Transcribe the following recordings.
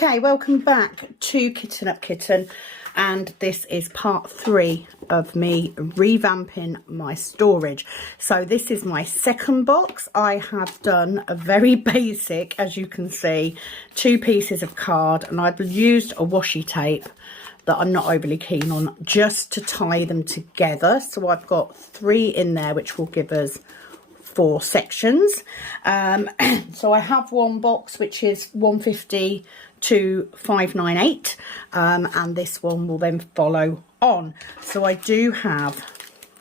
Okay, welcome back to Kitten Up Kitten, and this is part 3 of me revamping my storage. So this is my second box. I have done a very basic, as you can see, 2 pieces of card, and I've used a washi tape that I'm not overly keen on just to tie them together. So I've got 3 in there, which will give us 4 sections. So I have one box which is 150 to 598, and this one will then follow on. So I do have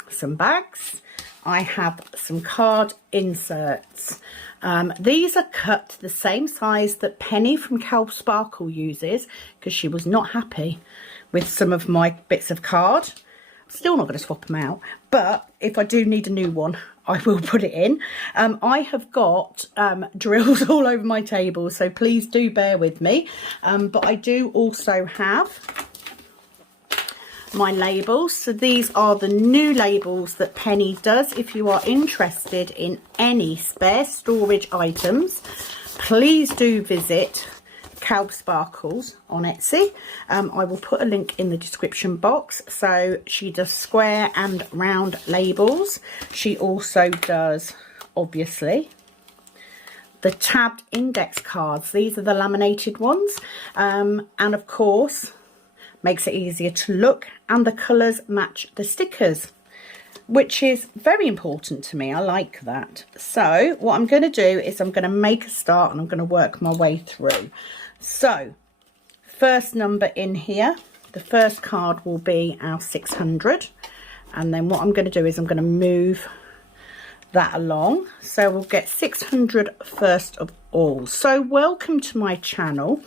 some bags, I have some card inserts. These are cut to the same size that Penny from Kelp Sparkle uses, because she was not happy with some of my bits of card. Still not going to swap them out, but if I do need a new one, I will put it in. I have got drills all over my table, so please do bear with me. But I do also have my labels. So these are the new labels that Penny does. If you are interested in any spare storage items, please do visit Kelp Sparkles on Etsy. I will put a link in the description box. So she does square and round labels. She also does, obviously, the tabbed index cards. These are the laminated ones, and of course makes it easier to look, and the colours match the stickers, which is very important to me. I like that. So what I'm going to do is I'm going to make a start, and I'm going to work my way through. So first number in here, the first card will be our 600, and then what I'm going to do is I'm going to move that along. So we'll get 600 first of all. So welcome to my channel.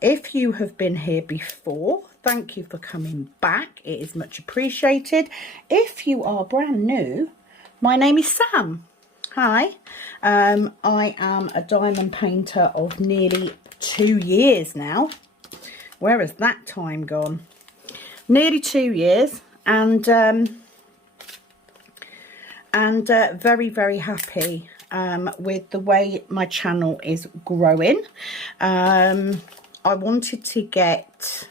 If you have been here before, thank you for coming back. It is much appreciated. If you are brand new, my name is Sam. Hi, I am a diamond painter of nearly 2 years now. Where has that time gone? Nearly 2 years, and very, very happy with the way my channel is growing. I wanted to get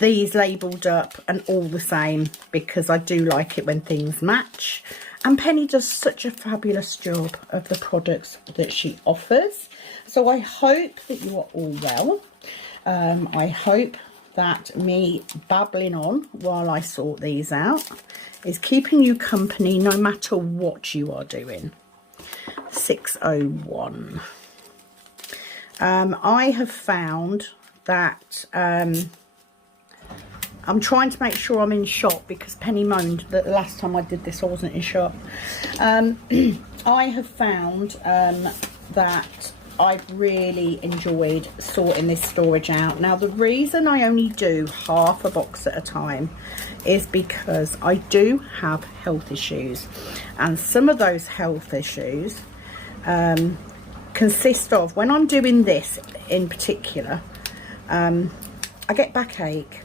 these labelled up and all the same, because I do like it when things match, and Penny does such a fabulous job of the products that she offers. So I hope that you are all well. I hope that me babbling on while I sort these out is keeping you company no matter what you are doing. 601. I have found that I'm trying to make sure I'm in shot, because Penny moaned that the last time I did this I wasn't in shot. I have found that I've really enjoyed sorting this storage out. Now, the reason I only do half a box at a time is because I do have health issues, and some of those health issues consist of, when I'm doing this in particular, I get backache.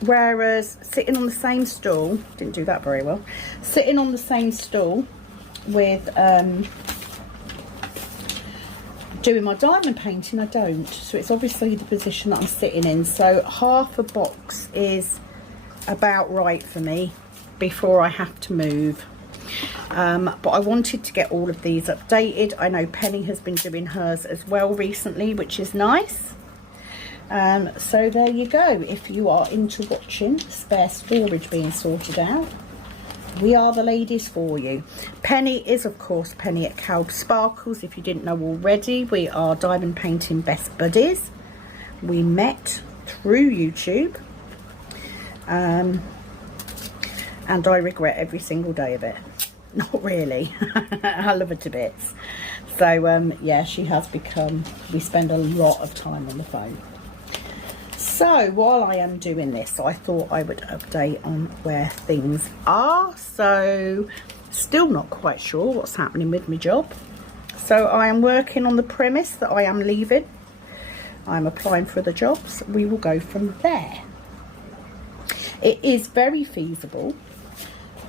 Whereas sitting on the same stool, didn't do that very well, sitting on the same stool with doing my diamond painting, I don't. So it's obviously the position that I'm sitting in. So half a box is about right for me before I have to move. But I wanted to get all of these updated. I know Penny has been doing hers as well recently, which is nice. So there you go. If you are into watching spare storage being sorted out, we are the ladies for you. Penny is, of course, Penny at Kelp Sparkles. If you didn't know already, we are diamond painting best buddies. We met through YouTube, and I regret every single day of it. Not really. I love her to bits. So yeah, she has become, we spend a lot of time on the phone. So while I am doing this, I thought I would update on where things are. So still not quite sure what's happening with my job. So I am working on the premise that I am leaving. I'm applying for the jobs. We will go from there. It is very feasible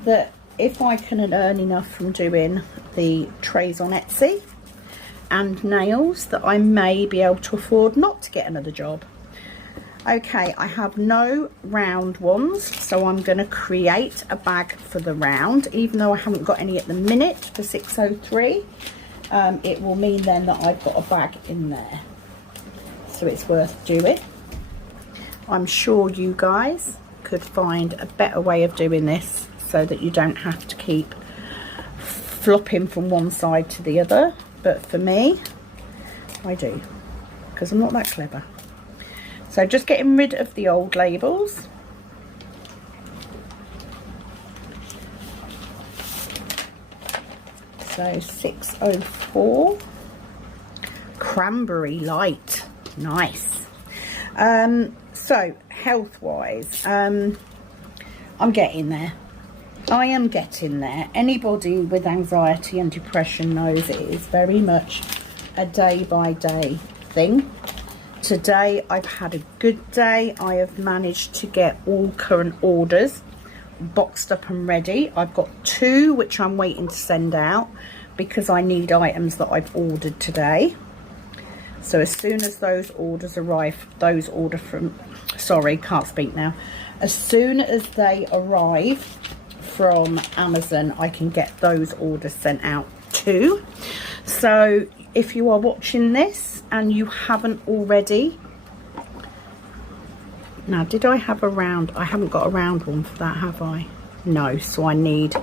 that if I can earn enough from doing the trays on Etsy, and nails that I may be able to afford not to get another job. Okay, I have no round ones, so I'm going to create a bag for the round, even though I haven't got any at the minute for 603. It will mean then that I've got a bag in there, so it's worth doing. I'm sure you guys could find a better way of doing this so that you don't have to keep flopping from one side to the other, but for me, I do, because I'm not that clever. So just getting rid of the old labels. So 604 cranberry light, nice. So health wise, I'm getting there. I am getting there. Anybody with anxiety and depression knows it is very much a day by day thing. Today I've had a good day. I have managed to get all current orders boxed up and ready. I've got 2 which I'm waiting to send out because I need items that I've ordered today. So as soon as those orders arrive, can't speak now. As soon as they arrive from Amazon, I can get those orders sent out too. So if you are watching this and you haven't already, now did I have a round? I haven't got a round one for that, have I? No, so I need,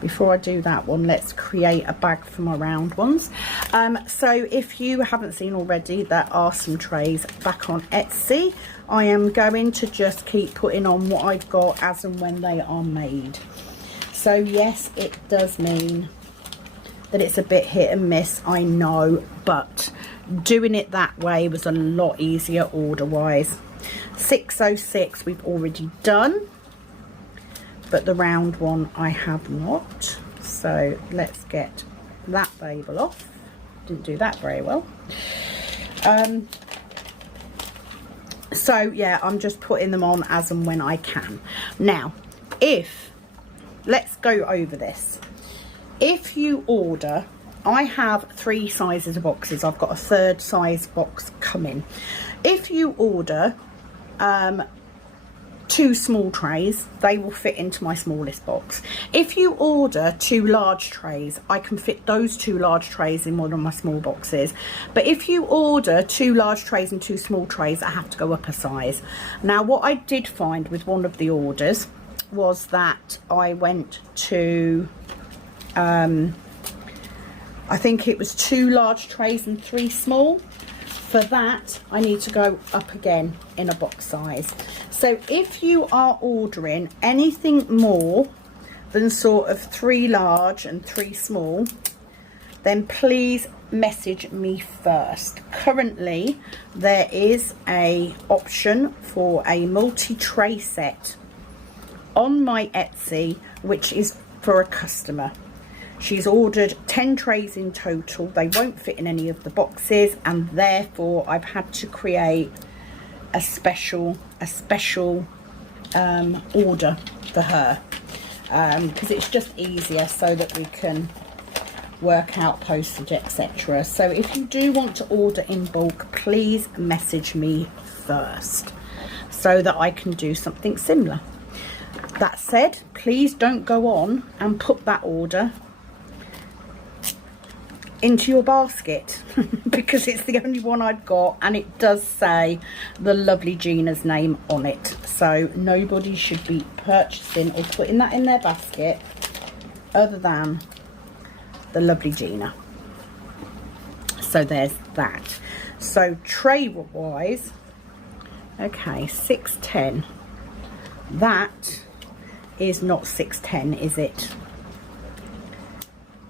before I do that one, let's create a bag for my round ones. So if you haven't seen already, there are some trays back on Etsy. I am going to just keep putting on what I've got as and when they are made. So yes, it does mean that it's a bit hit and miss, I know, but doing it that way was a lot easier order wise. 606 we've already done, but the round one I have not. So let's get that label off. Didn't do that very well. So yeah, I'm just putting them on as and when I can. Now, let's go over this. If you order, I have 3 sizes of boxes. I've got a 3rd size box coming. If you order 2 small trays, they will fit into my smallest box. If you order 2 large trays, I can fit those 2 large trays in one of my small boxes. But if you order 2 large trays and 2 small trays, I have to go up a size. Now, what I did find with one of the orders was that I went to I think it was 2 large trays and 3 small. For that, I need to go up again in a box size. So if you are ordering anything more than sort of 3 large and 3 small, then please message me first. Currently, there is a option for a multi-tray set on my Etsy, which is for a customer. She's ordered 10 trays in total. They won't fit in any of the boxes, and therefore I've had to create a special order for her, because it's just easier so that we can work out postage, etc. So if you do want to order in bulk, please message me first so that I can do something similar. That said, please don't go on and put that order into your basket because it's the only one I've got, and it does say the lovely Gina's name on it. So nobody should be purchasing or putting that in their basket other than the lovely Gina. So there's that. So tray wise, okay, 610. That is not 610, is it?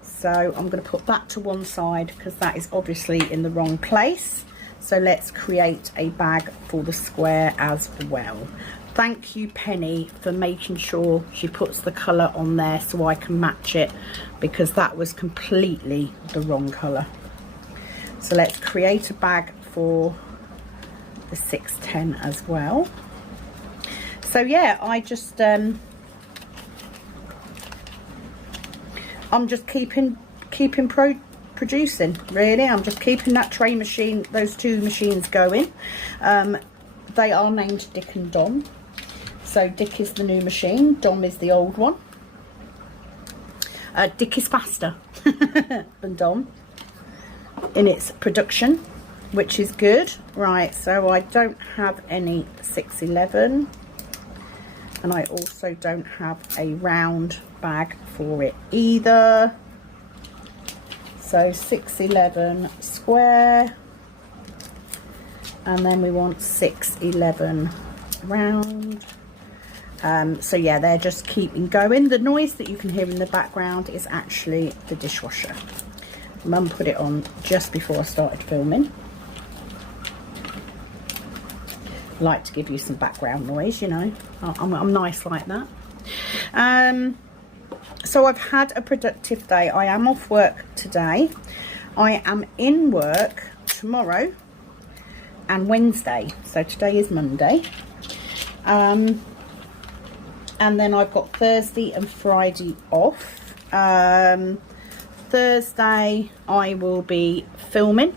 So I'm going to put that to one side because that is obviously in the wrong place. So let's create a bag for the square as well. Thank you, Penny, for making sure she puts the colour on there so I can match it, because that was completely the wrong colour. So let's create a bag for the 610 as well. So yeah, I'm just keeping producing, really. I'm just keeping that tray machine, those two machines going. They are named Dick and Dom. So Dick is the new machine, Dom is the old one. Dick is faster than Dom in its production, which is good. Right, so I don't have any 611, and I also don't have a round bag for it either. So 611 square, and then we want 611 round. So yeah, they're just keeping going. The noise that you can hear in the background is actually the dishwasher. Mum put it on just before I started filming. I like to give you some background noise, you know. I'm nice like that. So I've had a productive day. I am off work today. I am in work tomorrow and Wednesday. So today is Monday. And then I've got Thursday and Friday off. Thursday I will be filming.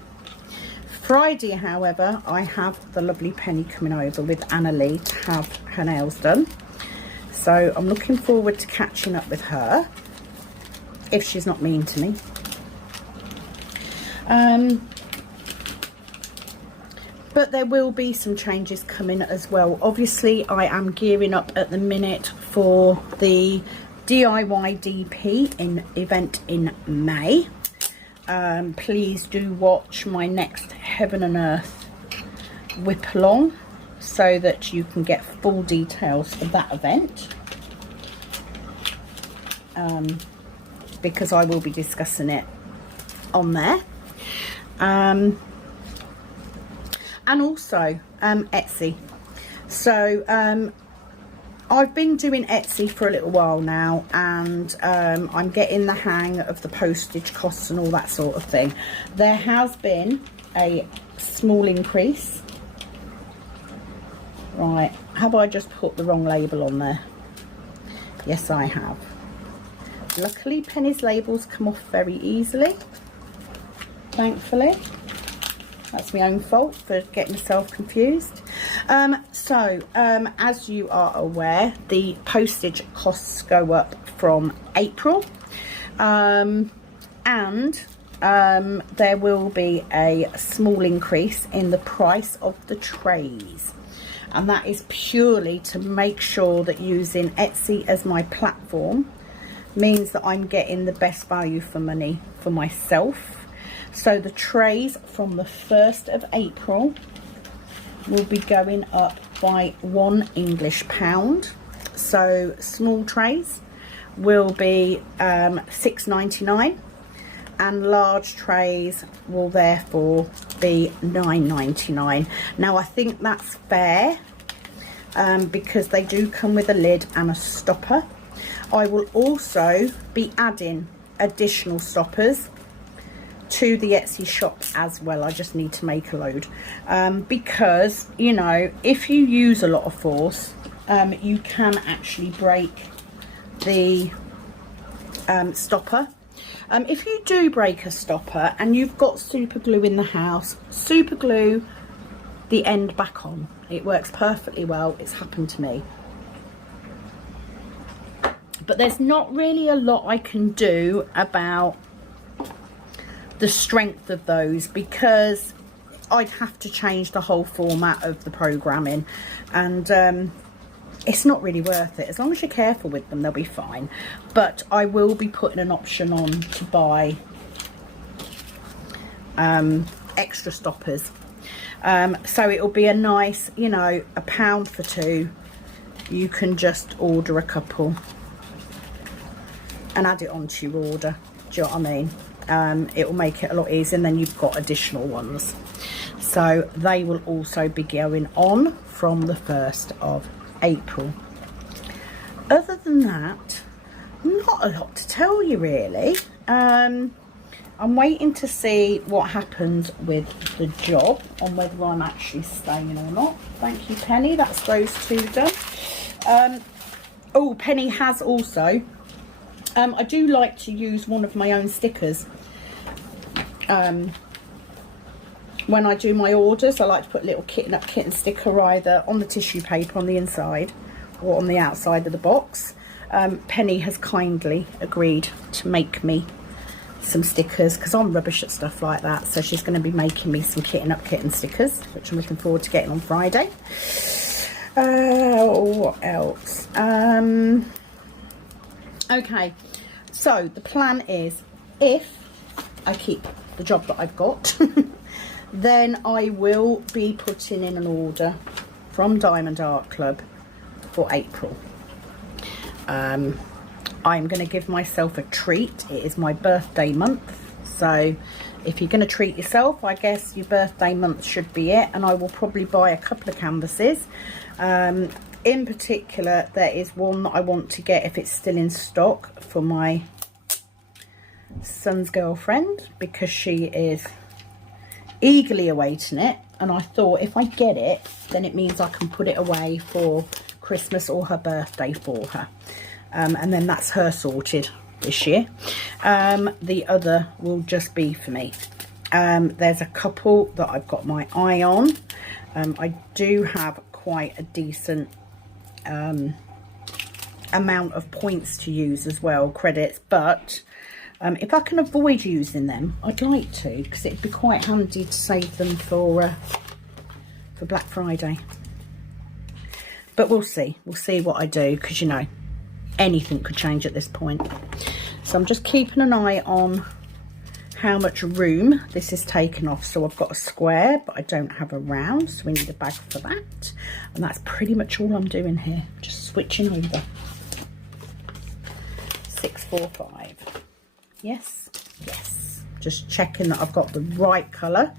Friday, however, I have the lovely Penny coming over with Anna Lee to have her nails done. So I'm looking forward to catching up with her, if she's not mean to me. But there will be some changes coming as well. Obviously, I am gearing up at the minute for the DIY DP event in May. Please do watch my next Heaven and Earth whip along so that you can get full details of that event, because I will be discussing it on there. And also Etsy. So I've been doing Etsy for a little while now, and I'm getting the hang of the postage costs and all that sort of thing. There has been a small increase. Right, have I just put the wrong label on there? Yes, I have. Luckily, Penny's labels come off very easily, thankfully. That's my own fault for getting myself confused. As you are aware, the postage costs go up from April, and there will be a small increase in the price of the trays, and that is purely to make sure that using Etsy as my platform means that I'm getting the best value for money for myself. So the trays from the 1st of April will be going up by £1 English. So small trays will be £6.99, and large trays will therefore be £9.99. Now I think that's fair, because they do come with a lid and a stopper. I will also be adding additional stoppers to the Etsy shop as well. I just need to make a load, because, you know, if you use a lot of force, you can actually break the stopper. If you do break a stopper and you've got super glue in the house, super glue the end back on. It works perfectly well. It's happened to me. But there's not really a lot I can do about the strength of those, because I'd have to change the whole format of the programming, and it's not really worth it. As long as you're careful with them, they'll be fine. But I will be putting an option on to buy extra stoppers, so it'll be a nice, you know, £1 for 2. You can just order a couple and add it onto your order. Do you know what I mean? It will make it a lot easier, and then you've got additional ones. So they will also be going on from the 1st of April. Other than that, not a lot to tell you really. I'm waiting to see what happens with the job, on whether I'm actually staying or not. Thank you, Penny. That's those two done. Oh, Penny has also, I do like to use one of my own stickers when I do my orders, I like to put a little kitten up kitten sticker either on the tissue paper on the inside or on the outside of the box. Penny has kindly agreed to make me some stickers because I'm rubbish at stuff like that, so she's going to be making me some kitten up kitten stickers, which I'm looking forward to getting on Friday. What else? Okay, so the plan is, if I keep the job that I've got, then I will be putting in an order from Diamond Art Club for April. I'm going to give myself a treat. It is my birthday month, so if you're going to treat yourself, I guess your birthday month should be it, and I will probably buy a couple of canvases. In particular, there is one that I want to get, if it's still in stock, for my son's girlfriend, because she is eagerly awaiting it, and I thought if I get it, then it means I can put it away for Christmas or her birthday for her, and then that's her sorted this year. The other will just be for me. There's a couple that I've got my eye on. I do have quite a decent amount of points to use as well, credits, but if I can avoid using them, I'd like to, because it'd be quite handy to save them for Black Friday. But we'll see what I do, because you know, anything could change at this point. So I'm just keeping an eye on how much room this is taking off. So I've got a square, but I don't have a round, so we need a bag for that. And that's pretty much all I'm doing here, just switching over. 645. Yes, just checking that I've got the right colour.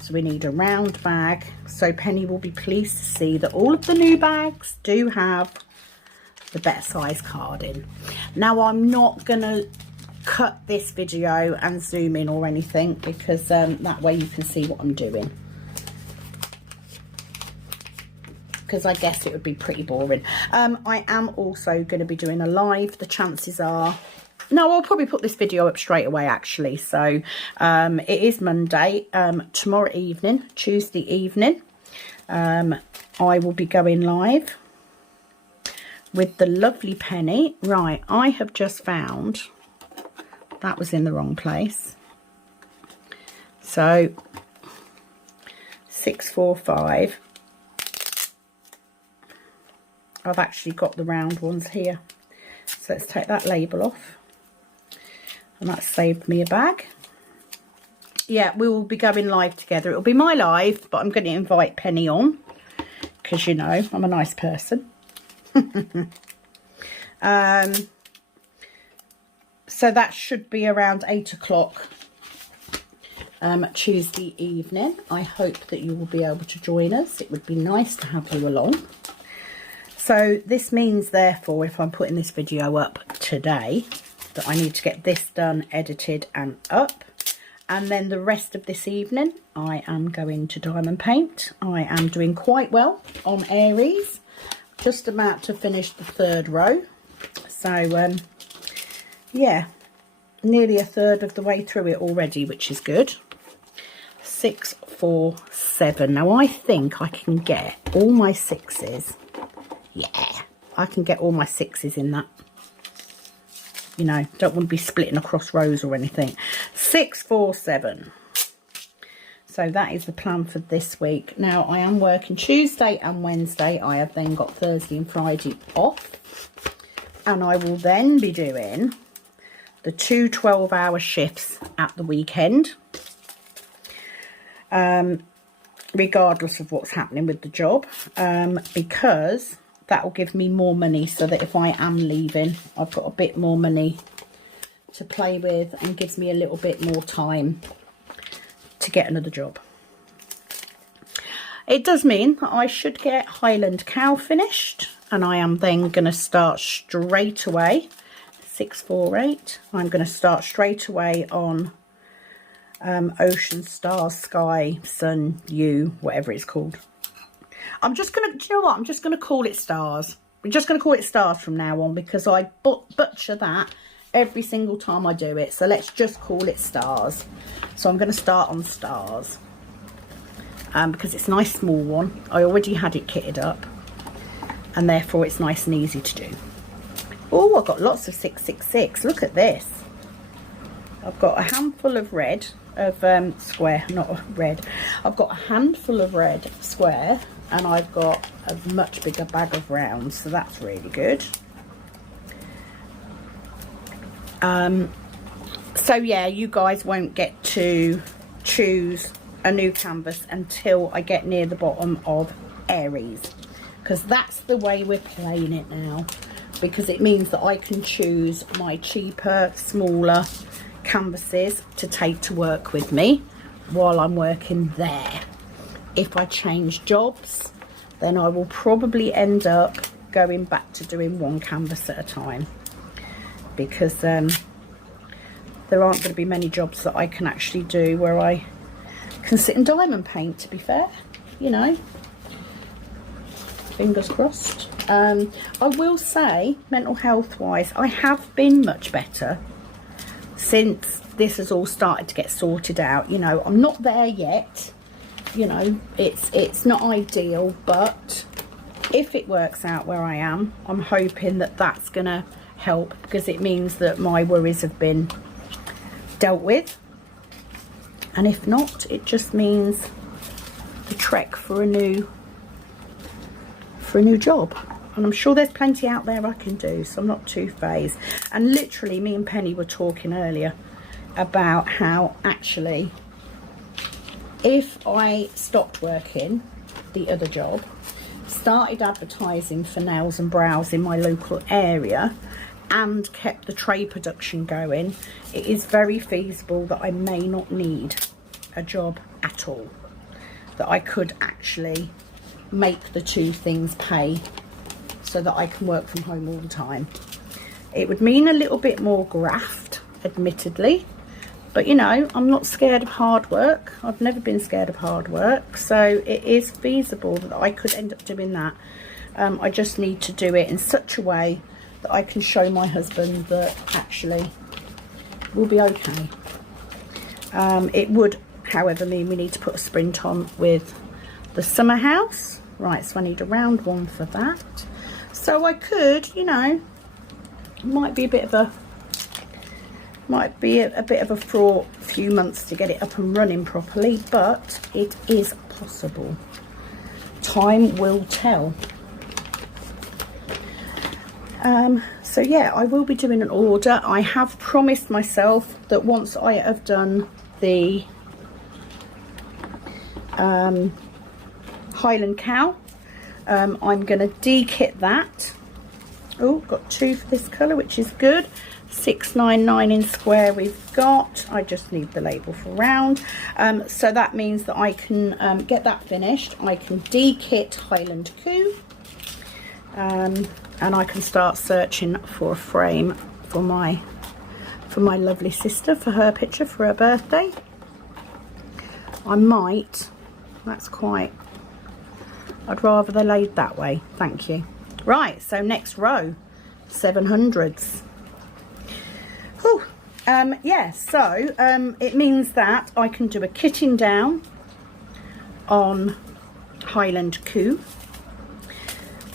So we need a round bag, so Penny will be pleased to see that all of the new bags do have the better size card in. Now I'm not gonna cut this video and zoom in or anything, because that way you can see what I'm doing, because I guess it would be pretty boring. I am also going to be doing a live. The chances are, no, I'll probably put this video up straight away actually. So it is Monday. Tomorrow evening, Tuesday evening, I will be going live with the lovely Penny. Right, I have just found that was in the wrong place. So 645. I've actually got the round ones here. So let's take that label off. And that saved me a bag. Yeah, we will be going live together. It'll be my live, but I'm going to invite Penny on, because you know I'm a nice person. So that should be around 8 o'clock Tuesday evening. I hope that you will be able to join us. It would be nice to have you along. So this means, therefore, if I'm putting this video up today, that I need to get this done, edited and up. And then the rest of this evening, I am going to diamond paint. I am doing quite well on Aries. Just about to finish the 3rd row. So, yeah, nearly a third of the way through it already, which is good. 647. Now, I think I can get all my 6s. Yeah, I can get all my 6s in that. You know, don't want to be splitting across rows or anything. 647. So that is the plan for this week. Now, I am working Tuesday and Wednesday. I have then got Thursday and Friday off. And I will then be doing the 2 12-hour shifts at the weekend. Regardless of what's happening with the job. Because that will give me more money, so that if I am leaving, I've got a bit more money to play with, and gives me a little bit more time to get another job. It does mean that I should get Highland Cow finished, and I am then going to start straight away. 648. I'm going to start straight away on Ocean, Stars, Sky, Sun, You, whatever it's called. I'm just going to, do you know what? I'm just going to call it Stars. We're just going to call it Stars from now on, because I butcher that every single time I do it. So let's just call it stars. So I'm going to start on stars. Because it's a nice small one. I already had it kitted up. And therefore it's nice and easy to do. Oh, I've got lots of 666. Look at this. I've got a handful of red, square, not red. I've got a handful of red square, and I've got a much bigger bag of rounds, so that's really good. So yeah, you guys won't get to choose a new canvas until I get near the bottom of Aries, because that's the way we're playing it now, because it means that I can choose my cheaper, smaller canvases to take to work with me while I'm working there. If I change jobs, then I will probably end up going back to doing one canvas at a time, because there aren't going to be many jobs that I can actually do where I can sit and diamond paint, to be fair, you know. Fingers crossed. I will say, mental health wise, I have been much better since this has all started to get sorted out. You know, I'm not there yet, you know, it's not ideal, but if it works out where I am, I'm hoping that that's gonna help, because it means that my worries have been dealt with. And if not, it just means the trek for a new job. And I'm sure there's plenty out there I can do, so I'm not too phased. And literally, me and Penny were talking earlier about how actually, if I stopped working the other job, started advertising for nails and brows in my local area, and kept the tray production going, it is very feasible that I may not need a job at all. That I could actually make the two things pay so that I can work from home all the time. It would mean a little bit more graft, admittedly, but you know, I'm not scared of hard work. I've never been scared of hard work, so it is feasible that I could end up doing that. I just need to do it in such a way that I can show my husband that actually we'll be okay. It would, however, mean we need to put a sprint on with the summer house. Right, so I need a round one for that. So I could, you know, might be a bit of a fraught few months to get it up and running properly, but it is possible. Time will tell. So yeah, I will be doing an order. I have promised myself that once I have done the Highland Cow, I'm going to de-kit that. Oh, got two for this colour, which is good. 699 in square we've got. I just need the label for round. So that means that I can get that finished. I can de-kit Highland Coo. And I can start searching for a frame for my lovely sister, for her picture for her birthday. I might, that's quite, I'd rather they laid that way, thank you. Right, so next row, 700s. Whew. Yeah, so it means that I can do a kitting down on Highland Coo.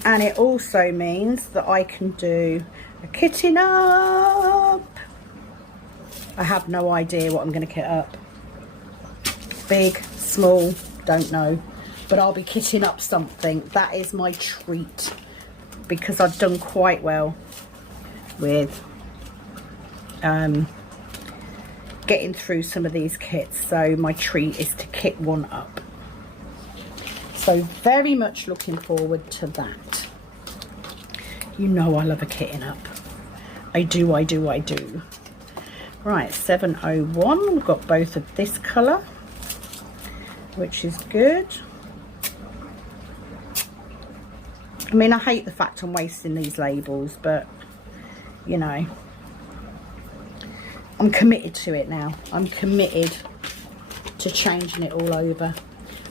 And it also means that I can do a kitting up. I have no idea what I'm going to kit up. Big, small, don't know. But I'll be kitting up something. That is my treat. Because I've done quite well with getting through some of these kits. So my treat is to kit one up. So very much looking forward to that. You know I love a kitting up. I do, I do, I do. Right, 701. We've got both of this colour, which is good. I mean, I hate the fact I'm wasting these labels, but, you know, I'm committed to it now. I'm committed to changing it all over.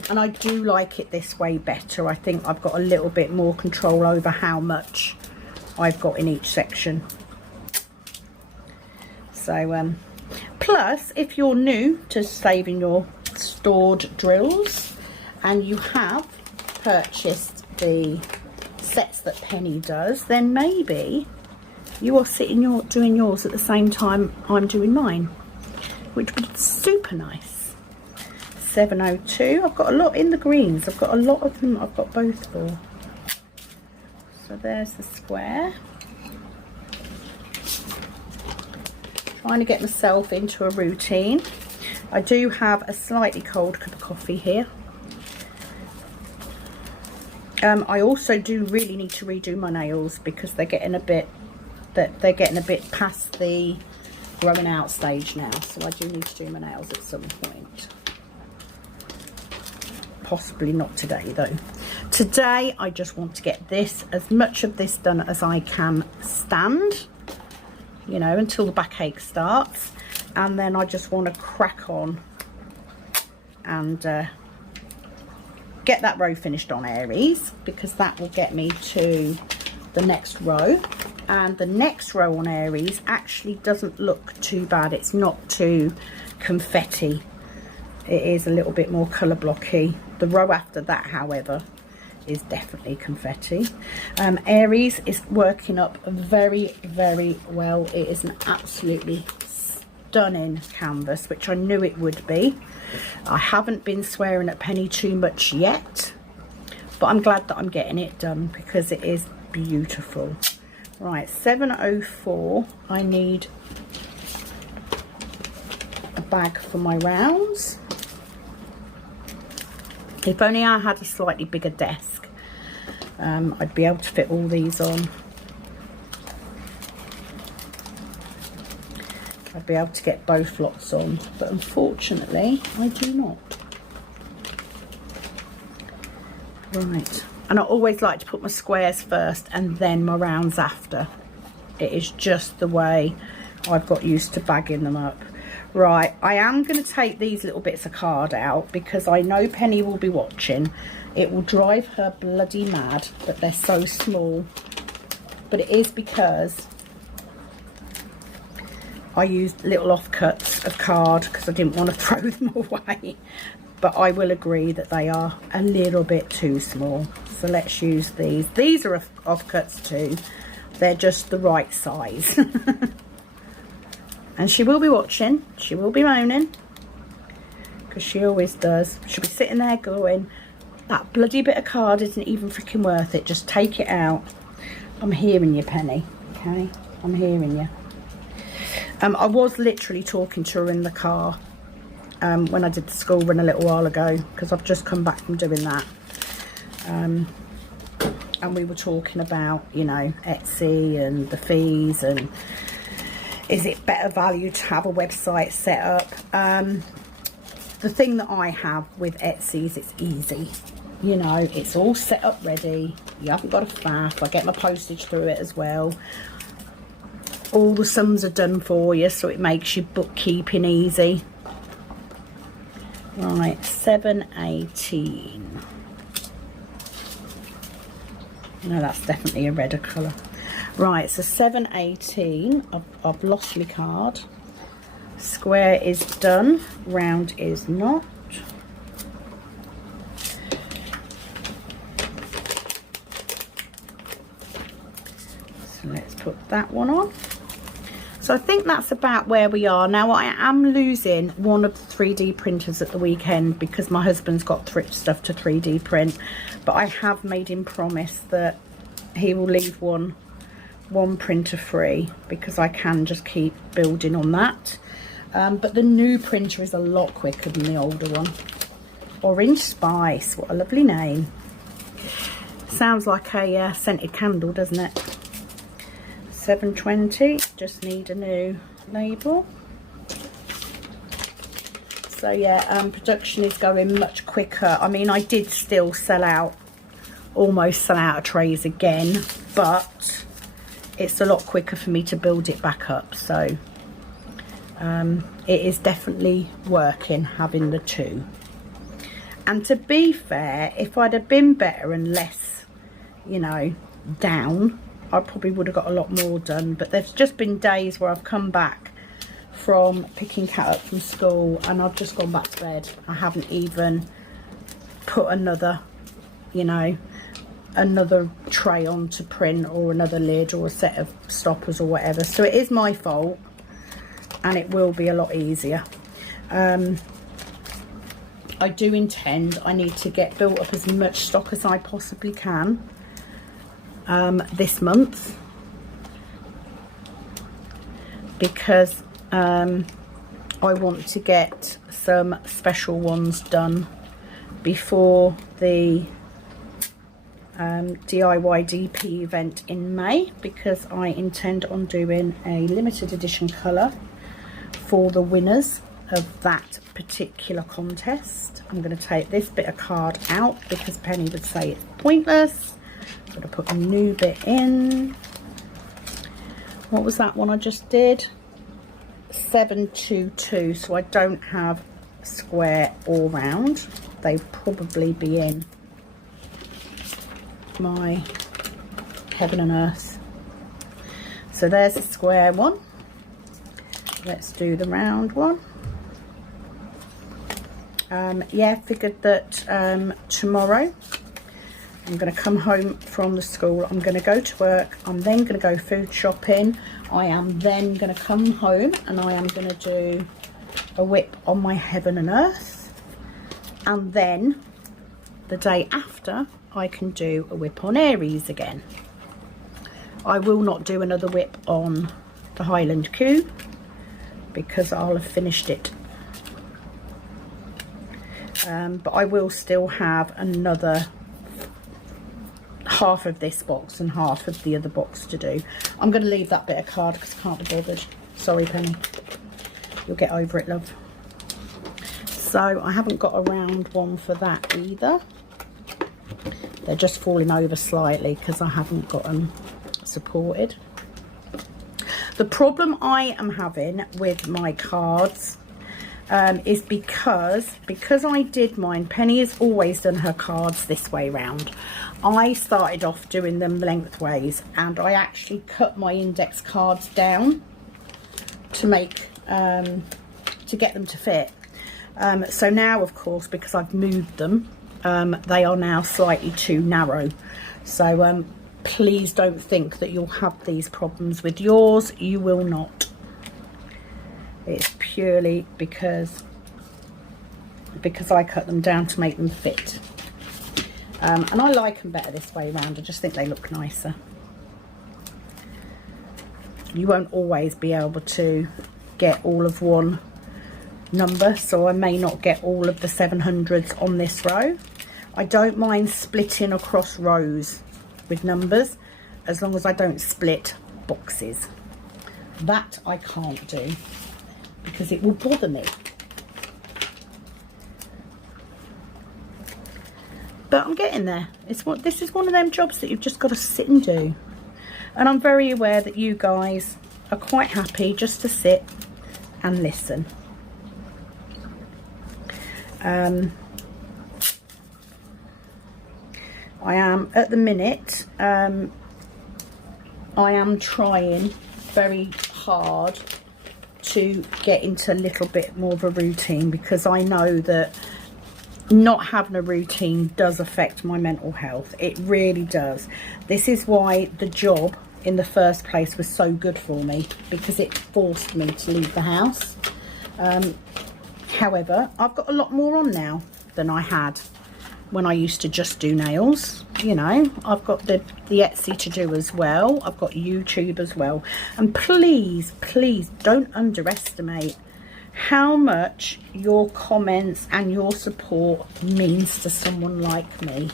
And I do like it this way better. I think I've got a little bit more control over how much I've got in each section. So plus, if you're new to saving your stored drills and you have purchased the sets that Penny does, then maybe you are doing yours at the same time I'm doing mine, which would be super nice. 702. I've got a lot in the greens. I've got a lot of them. I've got both for. So there's the square. Trying to get myself into a routine. I do have a slightly cold cup of coffee here. I also do really need to redo my nails because they're getting a bit past the growing out stage now. So I do need to do my nails at some point. Possibly not today though. Today I just want to get as much of this done as I can stand, you know, until the backache starts, and then I just want to crack on and get that row finished on Aries, because that will get me to the next row. And the next row on Aries actually doesn't look too bad. It's not too confetti. It is a little bit more colour blocky. The row after that, however, is definitely confetti. Aries is working up very, very well. It is an absolutely stunning canvas, which I knew it would be. I haven't been swearing at Penny too much yet, but I'm glad that I'm getting it done because it is beautiful. Right, 704. I need a bag for my rounds. If only I had a slightly bigger desk, I'd be able to fit all these on. I'd be able to get both lots on, but unfortunately I do not. Right, and I always like to put my squares first and then my rounds after. It is just the way I've got used to bagging them up. Right, I am going to take these little bits of card out because I know Penny will be watching. It will drive her bloody mad that they're so small, but it is because I used little offcuts of card because I didn't want to throw them away. But I will agree that they are a little bit too small. So let's use these. These are offcuts too. They're just the right size. And she will be watching. She will be moaning, because she always does. She'll be sitting there going, that bloody bit of card isn't even freaking worth it. Just take it out. I'm hearing you, Penny. Okay? I'm hearing you. I was literally talking to her in the car when I did the school run a little while ago, because I've just come back from doing that. And we were talking about, you know, Etsy and the fees, and is it better value to have a website set up? The thing that I have with Etsy is it's easy. You know, it's all set up ready. You haven't got a faff. I get my postage through it as well. All the sums are done for you, so it makes your bookkeeping easy. Right, 718. No, that's definitely a redder colour. Right, so 718. I've lost my card. Square is done. Round is not. So let's put that one on. So I think that's about where we are. Now I am losing one of the 3D printers at the weekend because my husband's got thrift stuff to 3D print. But I have made him promise that he will leave one printer free, because I can just keep building on that. But the new printer is a lot quicker than the older one. Orange Spice, what a lovely name. Sounds like a scented candle, doesn't it? 720, just need a new label. So yeah, production is going much quicker. I mean, I did still almost sell out of trays again, but it's a lot quicker for me to build it back up. So it is definitely working having the two. And to be fair, if I'd have been better and less, you know, down, I probably would have got a lot more done. But there's just been days where I've come back from picking Cat up from school, and I've just gone back to bed. I haven't even put another, you know, another tray on to print, or another lid, or a set of stoppers or whatever. So it is my fault, and it will be a lot easier. I do intend, I need to get built up as much stock as I possibly can this month, because I want to get some special ones done before the DIY DP event in May, because I intend on doing a limited edition colour for the winners of that particular contest. I'm going to take this bit of card out because Penny would say it's pointless. I'm going to put a new bit in. What was that one I just did? 722. So I don't have square or round. They'd probably be in my heaven and earth. So there's a square one. Let's do the round one. Yeah, figured that tomorrow I'm going to come home from the school, I'm going to go to work, I'm then going to go food shopping, I am then going to come home and I am going to do a whip on my heaven and earth, and then the day after I can do a whip on Aries again. I will not do another whip on the Highland Q because I'll have finished it. But I will still have another half of this box and half of the other box to do. I'm going to leave that bit of card because I can't be bothered. Sorry, Penny. You'll get over it, love. So I haven't got a round one for that either. They're just falling over slightly because I haven't got them supported. The problem I am having with my cards is because I did mine. Penny has always done her cards this way round. I started off doing them lengthways, and I actually cut my index cards down to make to get them to fit. So now, of course, because I've moved them, they are now slightly too narrow. So please don't think that you'll have these problems with yours. You will not. It's purely because I cut them down to make them fit. And I like them better this way around. I just think they look nicer. You won't always be able to get all of one number, so I may not get all of the 700s on this row. I don't mind splitting across rows with numbers, as long as I don't split boxes. That I can't do, because it will bother me. But I'm getting there. This is one of them jobs that you've just got to sit and do. And I'm very aware that you guys are quite happy just to sit and listen. I am, at the minute, I am trying very hard to get into a little bit more of a routine, because I know that not having a routine does affect my mental health. It really does. This is why the job in the first place was so good for me, because it forced me to leave the house. However, I've got a lot more on now than I had when I used to just do nails. You know, I've got the Etsy to do as well. I've got YouTube as well. And please, please don't underestimate how much your comments and your support means to someone like me,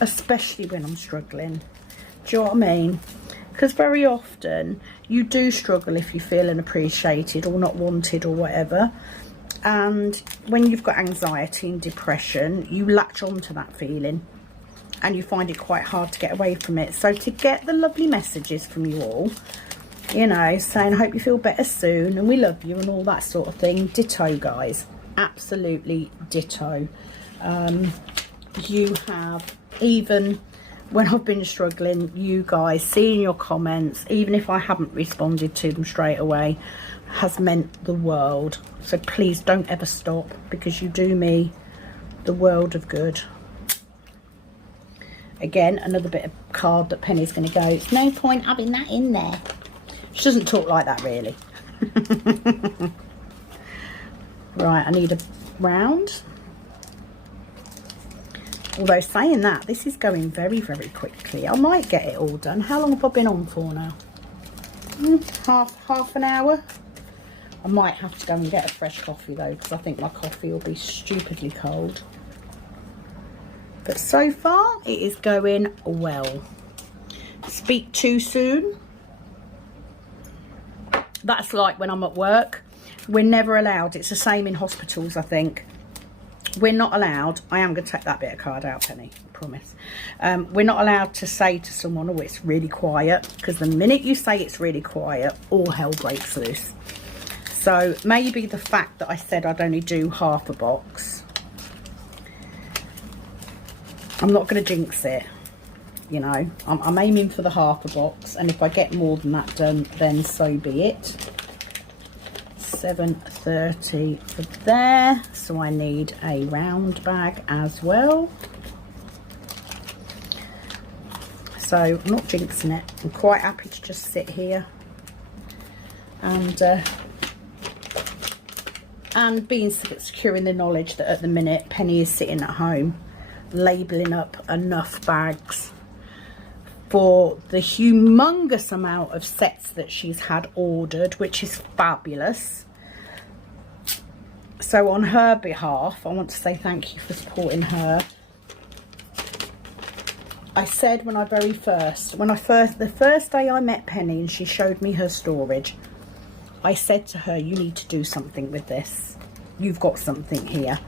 especially when I'm struggling. Do you know what I mean? Because very often you do struggle if you feel unappreciated or not wanted or whatever. And when you've got anxiety and depression, you latch on to that feeling and you find it quite hard to get away from it. So to get the lovely messages from you all, you know, saying I hope you feel better soon and we love you and all that sort of thing, ditto, guys. Absolutely ditto. You have even when I've been struggling, you guys seeing your comments, even if I haven't responded to them straight away, has meant the world. So please don't ever stop, because you do me the world of good. Again, another bit of card that Penny's going to go, it's no point having that in there. She doesn't talk like that, really. Right, I need a round. Although saying that, this is going very, very quickly. I might get it all done. How long have I been on for now? Half an hour. I might have to go and get a fresh coffee though, because I think my coffee will be stupidly cold. But so far, it is going well. Speak too soon. That's like when I'm at work. We're never allowed. It's the same in hospitals, I think. We're not allowed. I am going to take that bit of card out, Penny. I promise. We're not allowed to say to someone, oh, it's really quiet. Because the minute you say it's really quiet, all hell breaks loose. So maybe the fact that I said I'd only do half a box. I'm not going to jinx it. You know, I'm aiming for the half a box. And if I get more than that done, then so be it. 7.30 for there. So I need a round bag as well. So I'm not jinxing it. I'm quite happy to just sit here and being secure in the knowledge that at the minute Penny is sitting at home labelling up enough bags for the humongous amount of sets that she's had ordered, which is fabulous. So on her behalf, I want to say thank you for supporting her. I said the first day I met Penny and she showed me her storage, I said to her, you need to do something with this. You've got something here.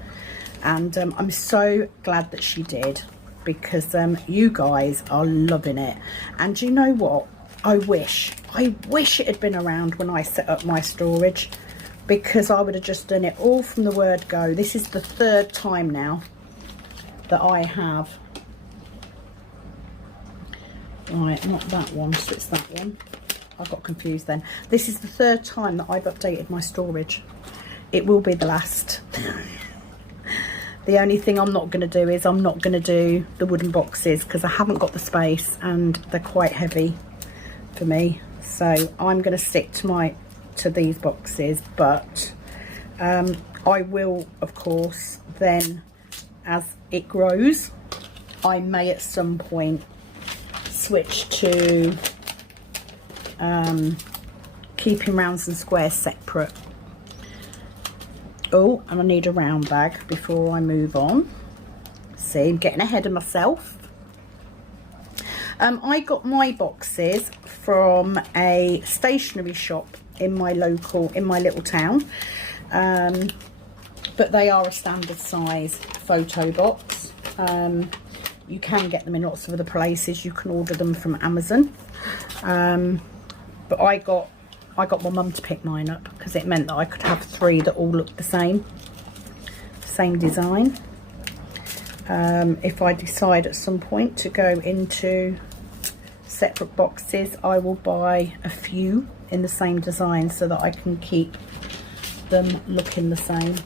And I'm so glad that she did, because you guys are loving it. And you know what? I wish it had been around when I set up my storage, because I would have just done it all from the word go. This is the third time now that I have. Right, not that one, so it's that one. I got confused then. This is the third time that I've updated my storage. It will be the last. The only thing I'm not going to do is I'm not going to do the wooden boxes, because I haven't got the space and they're quite heavy for me. So I'm going to stick to these boxes, but I will, of course, then as it grows, I may at some point switch to keeping rounds and squares separate. Oh, and I need a round bag before I move on. See, I'm getting ahead of myself. I got my boxes from a stationery shop in my little town. But they are a standard size photo box. You can get them in lots of other places. You can order them from Amazon. But I got my mum to pick mine up, because it meant that I could have 3 that all looked the same design. If I decide at some point to go into separate boxes, I will buy a few in the same design so that I can keep them looking the same.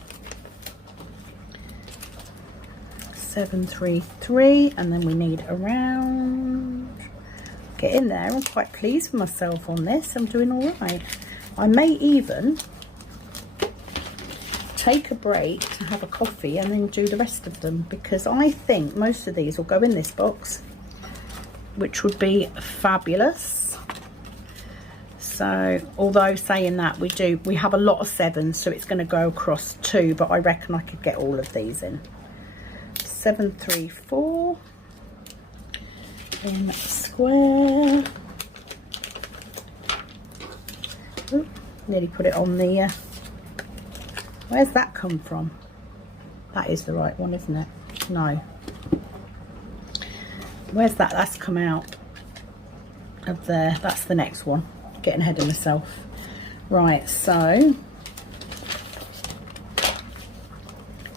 733, and then we need a round. Get in there. I'm quite pleased with myself on this. I'm doing all right. I may even take a break to have a coffee and then do the rest of them, because I think most of these will go in this box, which would be fabulous. So although saying that, we have a lot of 7s, so it's going to go across 2, but I reckon I could get all of these in. 734 in square. Ooh, nearly put it on the where's that come from? That is the right one, isn't it? No, where's that? That's come out of there. That's the next one. Getting ahead of myself. Right, so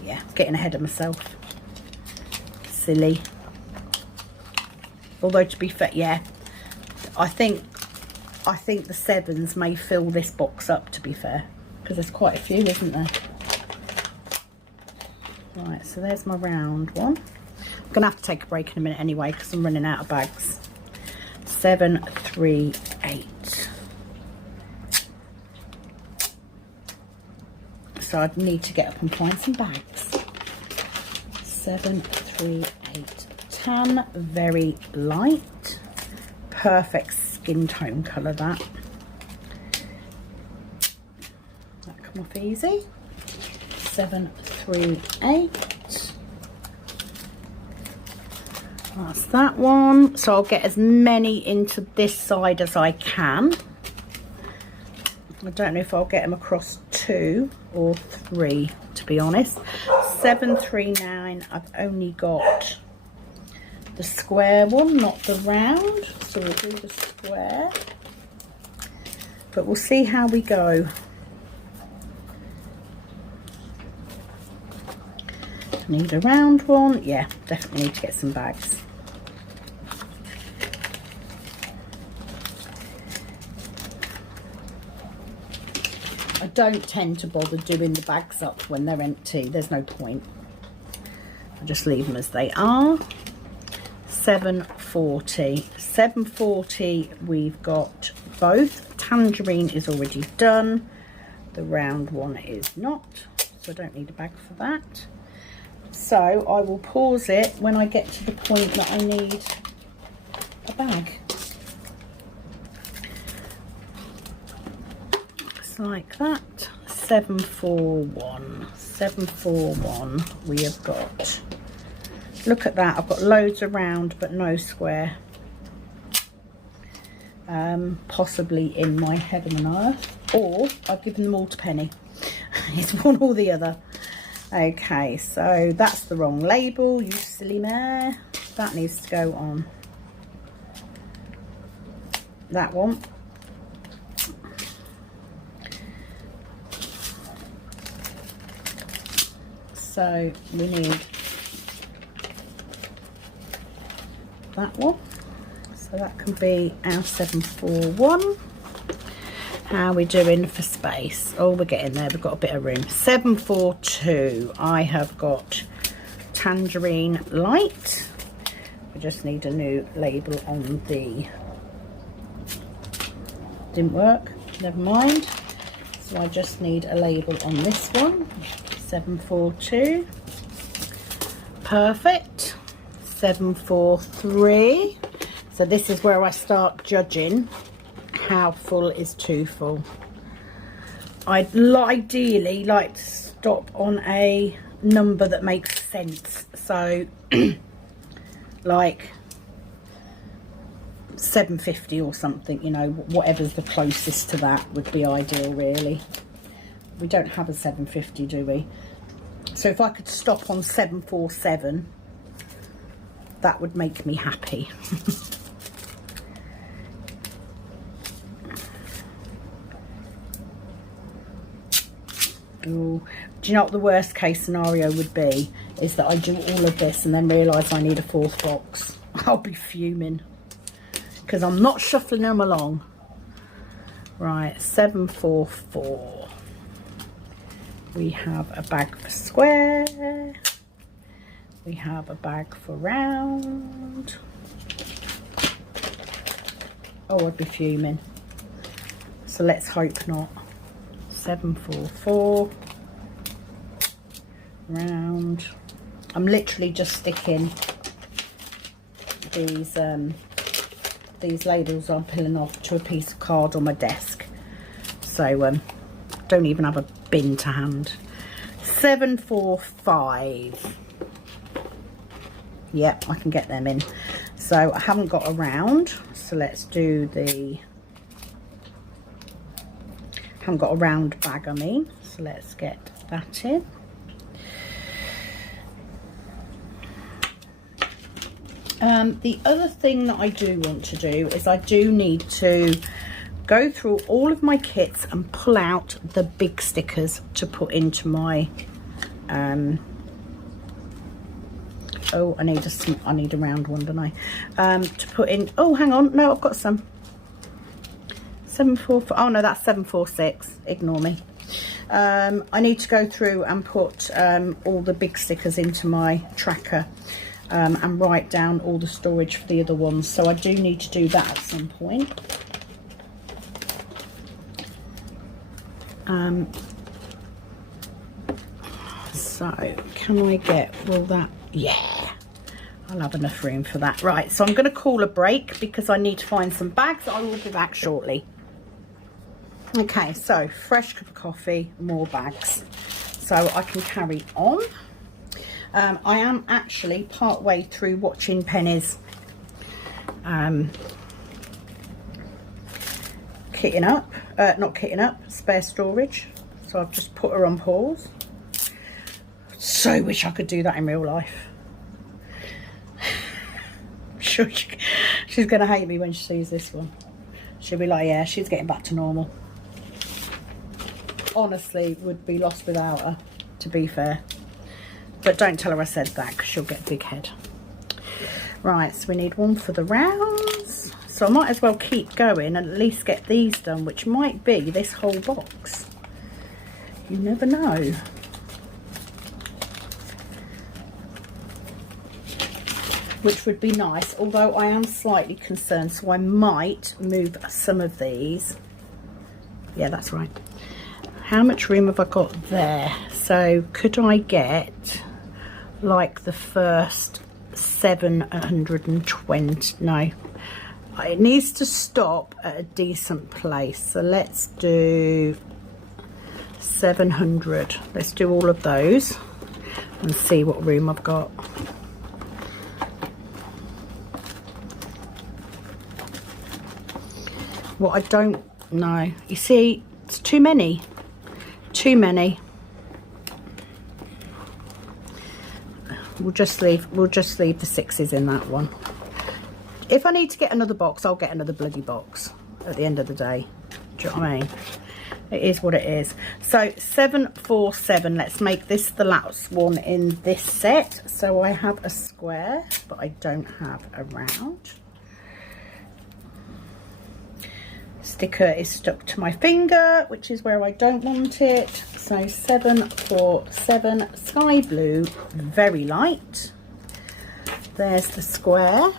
yeah, getting ahead of myself. Silly. Although to be fair, yeah, I think the 7s may fill this box up, to be fair, because there's quite a few, isn't there? Right, so there's my round one. I'm gonna have to take a break in a minute anyway because I'm running out of bags. 7, 3, 8. So I'd need to get up and find some bags. 7, 3, 8. Tan, very light. Perfect skin tone colour, that. That come off easy. 7, 3, 8. That's that one. So I'll get as many into this side as I can. I don't know if I'll get them across 2 or 3, to be honest. 7, 3, 9. I've only got the square one, not the round. So we'll do the square. But we'll see how we go. Need a round one. Yeah, definitely need to get some bags. I don't tend to bother doing the bags up when they're empty. There's no point. I just leave them as they are. 740. 740, we've got both. Tangerine is already done. The round one is not. So I don't need a bag for that. So I will pause it when I get to the point that I need a bag. Looks like that. 741. 741. We have got, look at that, I've got loads around but no square. Possibly in my heaven and earth, or I've given them all to Penny. It's one or the other. Okay, so that's the wrong label, you silly mare. That needs to go on that one. So we need that one. So that can be our 741. How are we doing for space? Oh, we're getting there. We've got a bit of room. 742. I have got Tangerine Light. We just need a new label on the... Didn't work. Never mind. So I just need a label on this one. 742. Perfect. 743. So this is where I start judging how full is too full. I'd ideally like to stop on a number that makes sense. So like 750 or something, you know, whatever's the closest to that would be ideal really. We don't have a 750, do we? So if I could stop on 747, that would make me happy. Ooh. Do you know what the worst case scenario would be? Is that I do all of this and then realise I need a 4th box. I'll be fuming. Because I'm not shuffling them along. Right, 744. We have a bag for square. We have a bag for round. Oh, I'd be fuming. So let's hope not. 744. Round. I'm literally just sticking these labels I'm peeling off to a piece of card on my desk. So don't even have a bin to hand. 745. Yep, I can get them in. So I haven't got a round, so let's do the... haven't got a round bag, I mean. So let's get that in. The other thing that I do want to do is I do need to go through all of my kits and pull out the big stickers to put into my Oh, I need a round one, don't I? To put in. Oh, hang on. No, I've got some. 744. Oh no, that's 746. Ignore me. I need to go through and put all the big stickers into my tracker and write down all the storage for the other ones. So I do need to do that at some point. So can I get all that? Yeah, I'll have enough room for that. Right, so I'm going to call a break because I need to find some bags. I will be back shortly. Okay, so fresh cup of coffee, more bags, so I can carry on. I am actually part way through watching Penny's kitting up, not kitting up, spare storage. So I've just put her on pause. So wish I could do that in real life. I'm sure she's going to hate me when she sees this one. She'll be like, yeah, she's getting back to normal. Honestly, would be lost without her, to be fair. But don't tell her I said that because she'll get a big head. Right, so we need one for the rounds. So I might as well keep going and at least get these done, which might be this whole box. You never know. Which would be nice, although I am slightly concerned, so I might move some of these. Yeah, that's right. How much room have I got there? So could I get like the first 720? No, it needs to stop at a decent place. So let's do 700. Let's do all of those and see what room I've got. What I don't know, you see, it's too many. Too many. We'll just leave the 6s in that one. If I need to get another box, I'll get another bloody box at the end of the day. Do you know what I mean? It is what it is. So 747, let's make this the last one in this set. So I have a square, but I don't have a round. Sticker is stuck to my finger, which is where I don't want it. So 747 sky blue, very light. There's the square.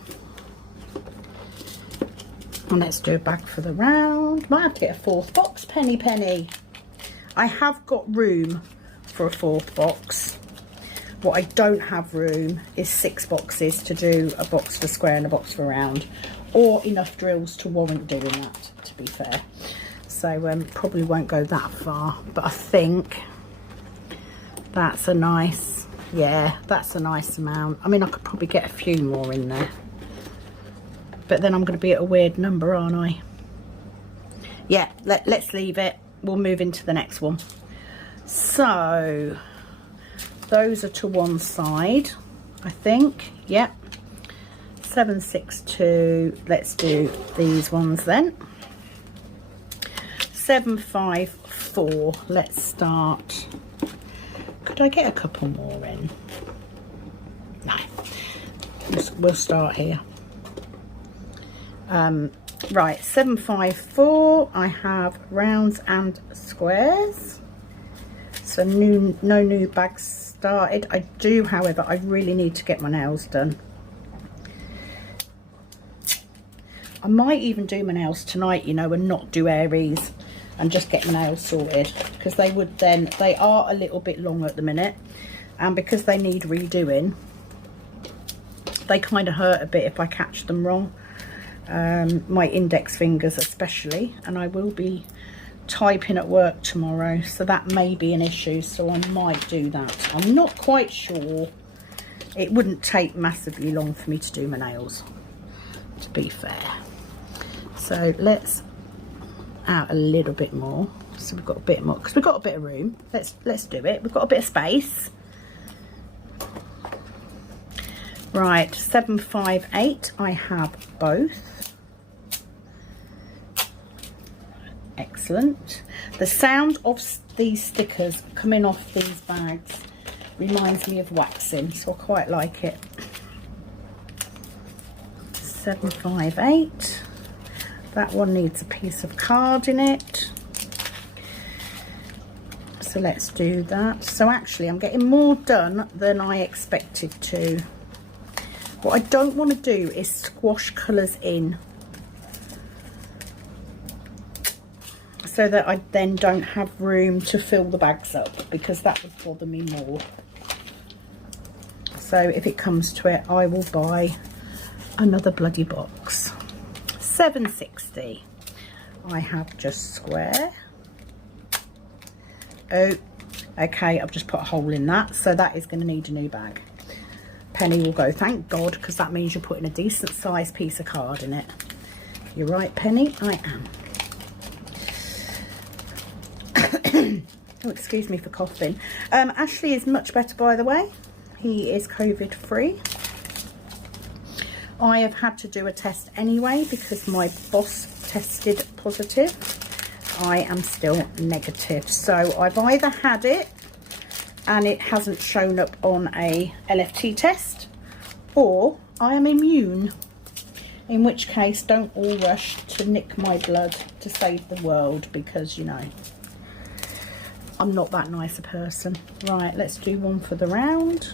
And let's do a bag for the round. Might have to get a fourth box, Penny. I have got room for a fourth box. What I don't have room is 6 boxes to do a box for square and a box for round, or enough drills to warrant doing that, to be fair. So probably won't go that far, but I think that's a nice, yeah, that's a nice amount. I mean, I could probably get a few more in there, but then I'm going to be at a weird number, aren't I? Yeah, let's leave it. We'll move into the next one. So those are to one side, I think. Yep. 762. Let's do these ones then. 754. Let's start. Could I get a couple more in? No. We'll start here. Right, 754. I have rounds and squares. So no new bags started. I do, however, I really need to get my nails done. I might even do my nails tonight, you know, and not do Aries and just get my nails sorted, because they would then, they are a little bit long at the minute, and because they need redoing, they kind of hurt a bit if I catch them wrong. My index fingers especially, and I will be typing at work tomorrow, so that may be an issue, so I might do that. I'm not quite sure. It wouldn't take massively long for me to do my nails, to be fair. So let's add a little bit more, so we've got a bit more, because we've got a bit of room. Let's do it. We've got a bit of space. Right, 758. I have both. Excellent. The sound of these stickers coming off these bags reminds me of waxing, so I quite like it. 758. That one needs a piece of card in it. So let's do that. So actually I'm getting more done than I expected to. What I don't want to do is squash colours in, so that I then don't have room to fill the bags up, because that would bother me more. So if it comes to it, I will buy another bloody box. 760. I have just square. Oh, okay, I've just put a hole in that, so that is going to need a new bag. Penny will go, thank God, because that means you're putting a decent sized piece of card in it. You're right, Penny, I am. Oh, excuse me for coughing. Ashley is much better, by the way. He is COVID free. I have had to do a test anyway because my boss tested positive. I am still negative, so I've either had it and it hasn't shown up on a LFT test, or I am immune, in which case don't all rush to nick my blood to save the world, because you know I'm not that nice a person. Right, let's do one for the round.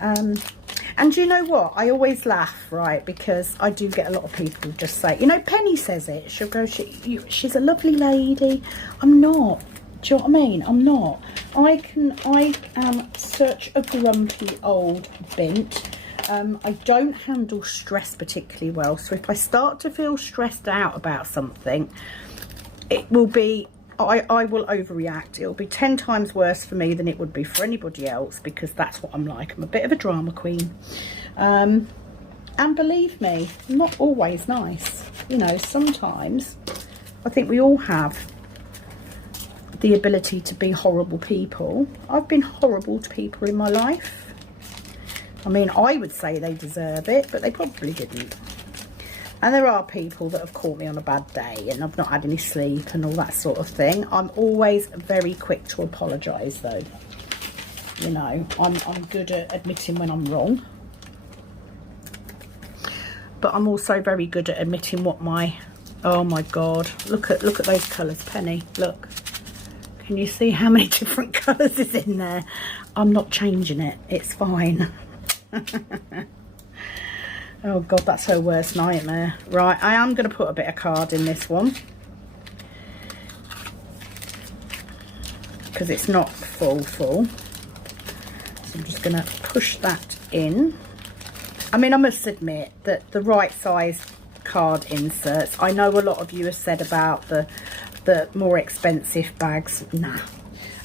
And you know what, I always laugh, right, because I do get a lot of people just say, you know, Penny says it, she'll go, she's a lovely lady. I'm not. Do you know what I mean? I'm not. I am such a grumpy old bint. I don't handle stress particularly well, so if I start to feel stressed out about something, it will be, I will overreact. It'll be 10 times worse for me than it would be for anybody else, because that's what I'm like. I'm a bit of a drama queen. And believe me, I'm not always nice. You know, sometimes I think we all have the ability to be horrible people. I've been horrible to people in my life. I mean, I would say they deserve it, but they probably didn't. And there are people that have caught me on a bad day and I've not had any sleep and all that sort of thing. I'm always very quick to apologise though. You know, I'm good at admitting when I'm wrong. But I'm also very good at admitting what my, oh my God, look at those colours, Penny, look. Can you see how many different colours is in there? I'm not changing it, it's fine. Oh God, that's her worst nightmare. Right, I am going to put a bit of card in this one, because it's not full. So I'm just going to push that in. I mean, I must admit that the right size card inserts, I know a lot of you have said about the more expensive bags. Nah,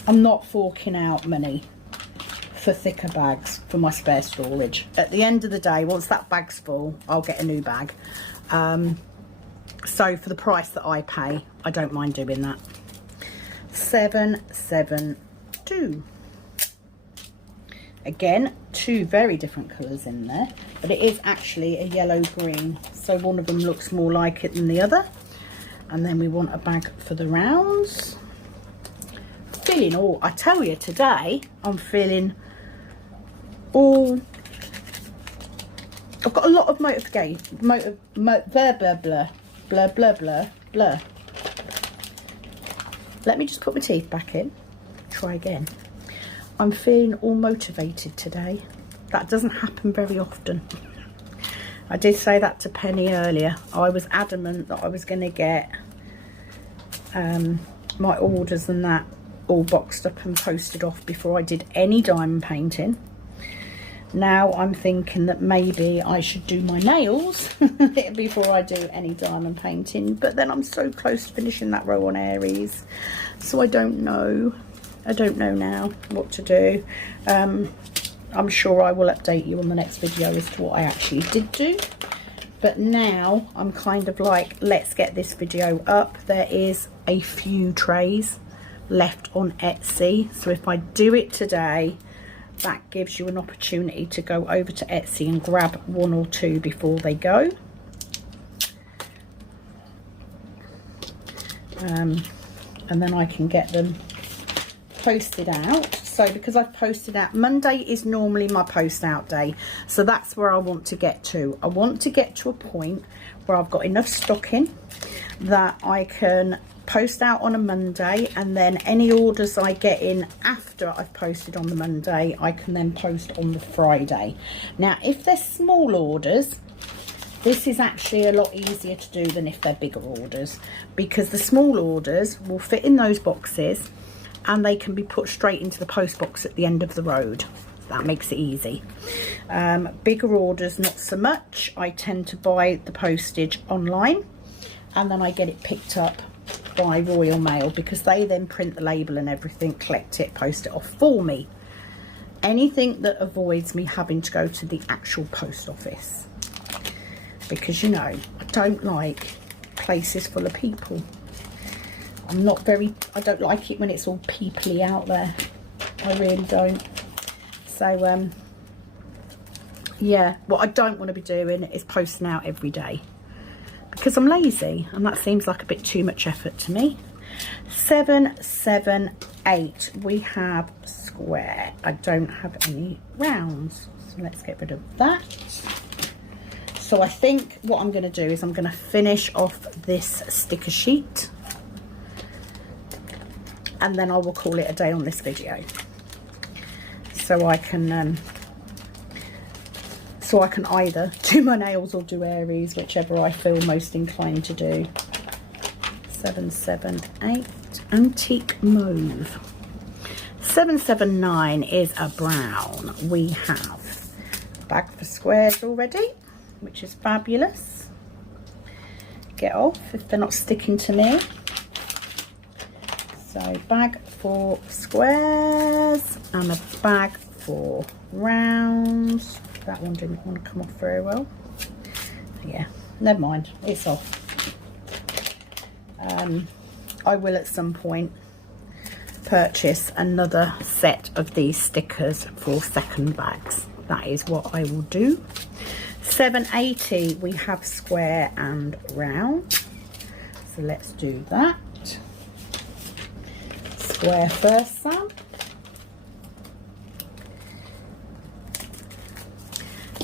I'm not forking out money for thicker bags for my spare storage. At the end of the day, once that bag's full, I'll get a new bag. So for the price that I pay, I don't mind doing that. 772. Again, two very different colours in there, but it is actually a yellow green, so one of them looks more like it than the other. And then we want a bag for the rounds. Feeling all, I tell you, today I'm feeling all, I've got a lot of blah blah blah. Let me just put my teeth back in. Try again. I'm feeling all motivated today. That doesn't happen very often. I did say that to Penny earlier. I was adamant that I was going to get my orders and that all boxed up and posted off before I did any diamond painting. Now I'm thinking that maybe I should do my nails before I do any diamond painting, but then I'm so close to finishing that row on Aries, so I don't know now what to do. I'm sure I will update you on the next video as to what I actually did do, but now I'm kind of like, let's get this video up. There is a few trays left on Etsy, so if I do it today, that gives you an opportunity to go over to Etsy and grab one or two before they go. And then I can get them posted out. So because I've posted out, Monday is normally my post out day. So that's where I want to get to. I want to get to a point where I've got enough stock in that I can post out on a Monday, and then any orders I get in after I've posted on the Monday, I can then post on the Friday. Now, if they're small orders, this is actually a lot easier to do than if they're bigger orders, because the small orders will fit in those boxes and they can be put straight into the post box at the end of the road. That makes it easy. Bigger orders, not so much. I tend to buy the postage online and then I get it picked up by Royal Mail, because they then print the label and everything, collect it, post it off for me. Anything that avoids me having to go to the actual post office, because you know, I don't like places full of people. I don't like it when it's all peoply out there. I really don't. So yeah, what I don't want to be doing is posting out every day, because I'm lazy and that seems like a bit too much effort to me. 778, we have square. I don't have any rounds, so let's get rid of that. So I think what I'm going to do is I'm going to finish off this sticker sheet and then I will call it a day on this video, so I can either do my nails or do Aries, whichever I feel most inclined to do. 778, antique mauve. 779 is a brown. We have a bag for squares already, which is fabulous. Get off if they're not sticking to me. So bag for squares and a bag for rounds. That one didn't want to come off very well. Yeah, never mind, it's off. I will at some point purchase another set of these stickers for second bags. That is what I will do. 780, we have square and round. So let's do that. Square first, Sam.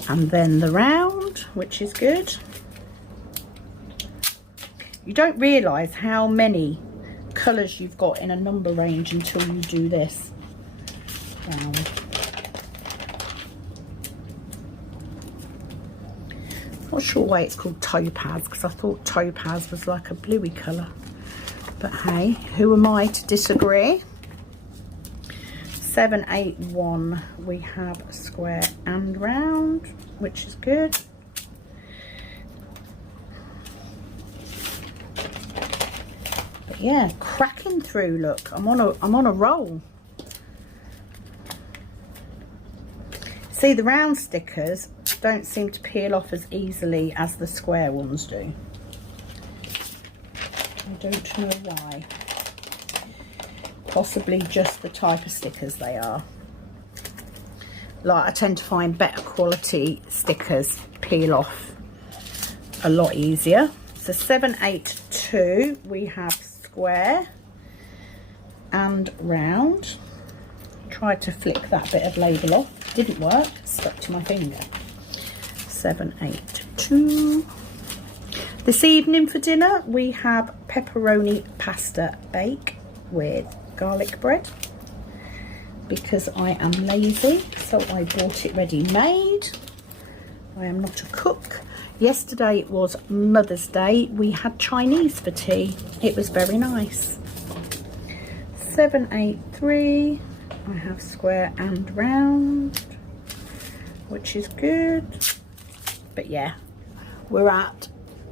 And then the round, which is good. You don't realise how many colours you've got in a number range until you do this. Round. Not sure why it's called topaz, because I thought topaz was like a bluey colour. But hey, who am I to disagree? 781, we have square and round, which is good. But yeah, cracking through. Look, I'm on a roll. See, the round stickers don't seem to peel off as easily as the square ones do. I don't know why. Possibly just the type of stickers they are. Like, I tend to find better quality stickers peel off a lot easier. So 782, we have square and round. Tried to flick that bit of label off, didn't work, stuck to my finger. 782. This evening for dinner we have pepperoni pasta bake with garlic bread, because I am lazy, so I bought it ready made. I am not a cook. Yesterday was Mother's Day. We had Chinese for tea. It was very nice. 783, I have square and round, which is good. But yeah, we're at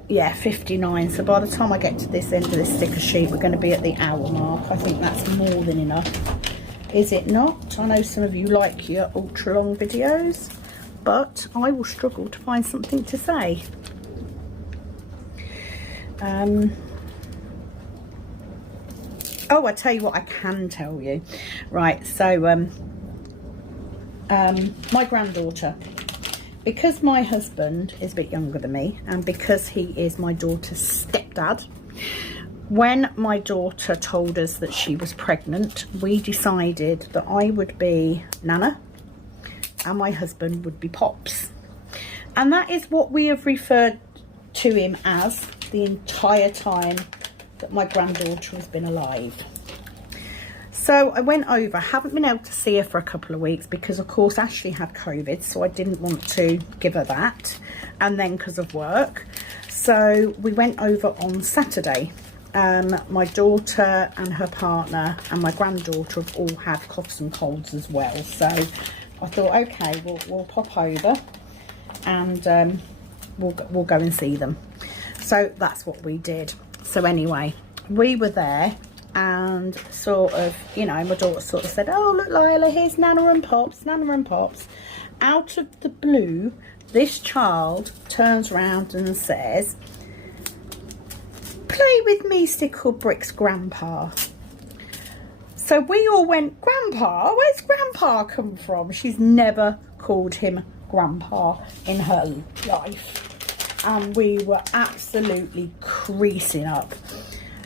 59, so by the time I get to this end of this sticker sheet we're going to be at the hour mark. I think that's more than enough, is it not? I know some of you like your ultra long videos, but I will struggle to find something to say. Oh, I tell you what I can tell you. Right, so my granddaughter, because my husband is a bit younger than me and because he is my daughter's stepdad, when my daughter told us that she was pregnant, we decided that I would be Nana and my husband would be Pops. And that is what we have referred to him as the entire time that my granddaughter has been alive. So I went over, haven't been able to see her for a couple of weeks because of course Ashley had COVID, so I didn't want to give her that, and then because of work. So we went over on Saturday. My daughter and her partner and my granddaughter have all had coughs and colds as well, so I thought, okay, we'll pop over and we'll go and see them. So that's what we did. So anyway, we were there and sort of, you know, my daughter sort of said, oh look Lila, here's Nana and Pops, Nana and Pops. Out of the blue, this child turns around and says, play with me stick or bricks, Grandpa. So we all went, Grandpa? Where's Grandpa come from? She's never called him Grandpa in her life. And we were absolutely creasing up.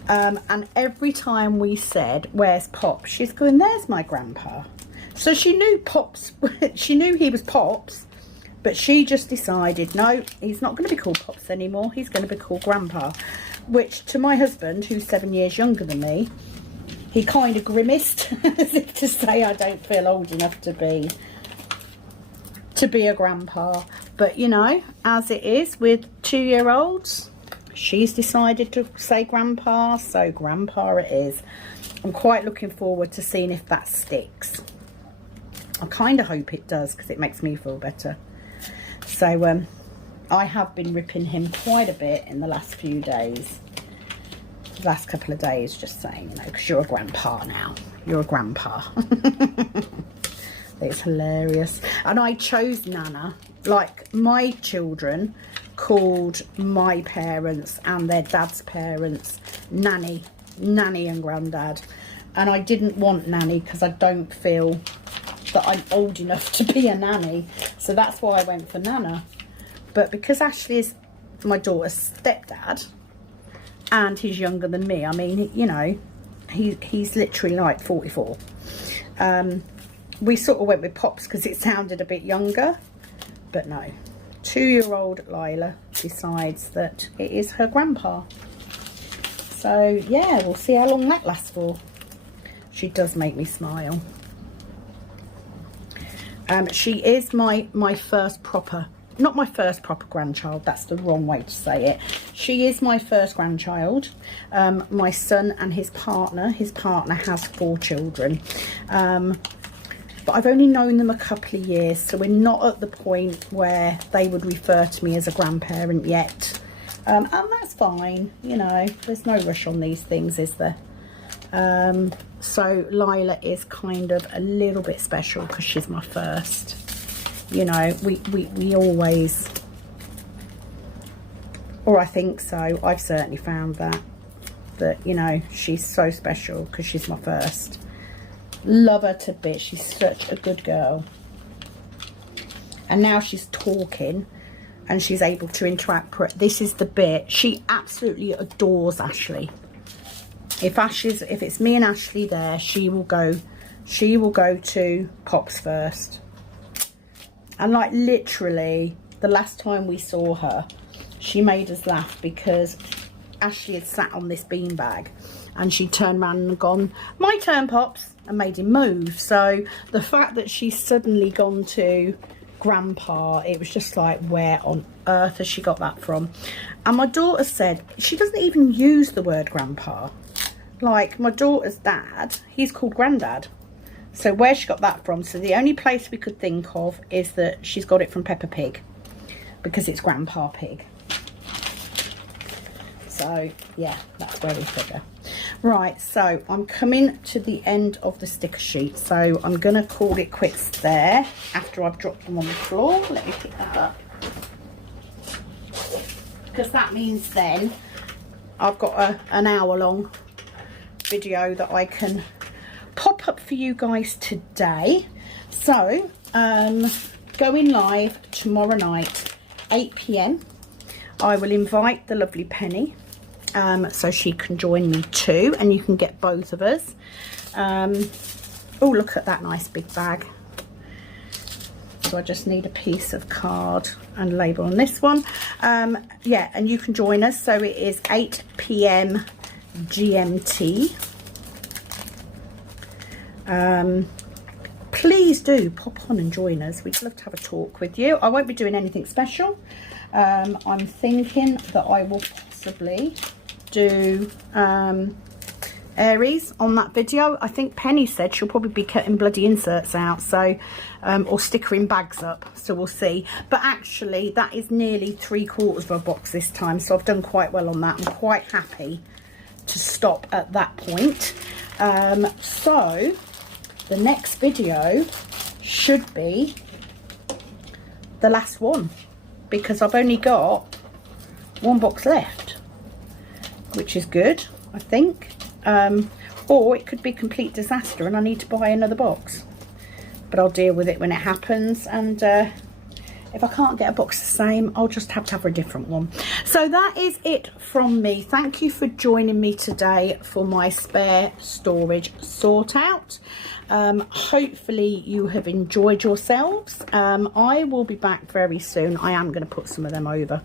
And every time we said, where's Pops? She's going, there's my Grandpa. So she knew Pops, she knew he was Pops, but she just decided, no, he's not going to be called Pops anymore. He's going to be called Grandpa. Which to my husband, who's 7 years younger than me, he kind of grimaced as if to say, I don't feel old enough to be a grandpa. But you know, as it is with 2-year-olds, she's decided to say Grandpa, so Grandpa it is. I'm quite looking forward to seeing if that sticks. I kind of hope it does because it makes me feel better. So I have been ripping him quite a bit in the last few days. The last couple of days, just saying, you know, because you're a grandpa now. You're a grandpa. It's hilarious. And I chose Nana. Like, my children called my parents and their dad's parents Nanny and Grandad. And I didn't want Nanny because I don't feel that I'm old enough to be a nanny. So that's why I went for Nana. But because Ashley is my daughter's stepdad and he's younger than me, I mean, you know, he's literally like 44. We sort of went with Pops because it sounded a bit younger, but no. 2-year-old Lila decides that it is her grandpa. So yeah, we'll see how long that lasts for. She does make me smile. She is my first proper, not my first proper grandchild, that's the wrong way to say it. She is my first grandchild. My son and his partner has 4 children. But I've only known them a couple of years, so we're not at the point where they would refer to me as a grandparent yet. And that's fine, you know, there's no rush on these things, is there? So Lila is kind of a little bit special because she's my first. You know, we always, or I think so, I've certainly found that, you know, she's so special because she's my first. Love her to bits. She's such a good girl. And now she's talking and she's able to interact. This is the bit. She absolutely adores Ashley. If it's me and Ashley there, she will go to Pops first. And like literally the last time we saw her, she made us laugh because Ashley had sat on this beanbag and she turned around and gone, my turn, Pops, and made him move. So the fact that she's suddenly gone to Grandpa, it was just like, where on earth has she got that from? And my daughter said she doesn't even use the word Grandpa. Like, my daughter's dad, he's called Grandad. So where she got that from? So the only place we could think of is that she's got it from Peppa Pig, because it's Grandpa Pig. So yeah, that's where we figure. Right, so I'm coming to the end of the sticker sheet, so I'm gonna call it quits there after I've dropped them on the floor. Let me pick that up, because that means then I've got an hour long video that I can pop up for you guys today. So going live tomorrow night 8 PM. I will invite the lovely Penny so she can join me too, and you can get both of us. Oh, look at that nice big bag. So I just need a piece of card and label on this one. Yeah, and you can join us. So it is 8 p.m. GMT. Please do pop on and join us. We'd love to have a talk with you. I won't be doing anything special. I'm thinking that I will possibly do Aries on that video. I think Penny said she'll probably be cutting bloody inserts out, so or stickering bags up, so we'll see. But actually that is nearly 3/4 of a box this time, so I've done quite well on that. I'm quite happy to stop at that point. So the next video should be the last one, because I've only got one box left, which is good, I think. Or it could be complete disaster and I need to buy another box, but I'll deal with it when it happens. And if I can't get a box the same, I'll just have to have a different one. So that is it from me. Thank you for joining me today for my spare storage sort out. Hopefully you have enjoyed yourselves. I will be back very soon. I am going to put some of them over.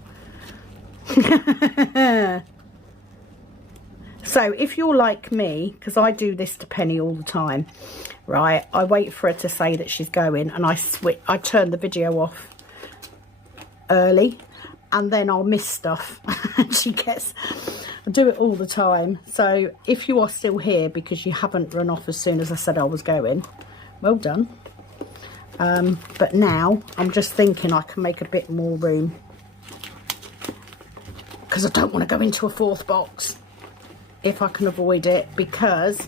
So if you're like me, because I do this to Penny all the time, right, I wait for her to say that she's going, and I turn the video off early, and then I'll miss stuff. And I do it all the time. So if you are still here because you haven't run off as soon as I said I was going, well done. But now I'm just thinking I can make a bit more room, because I don't want to go into a 4th box if I can avoid it, because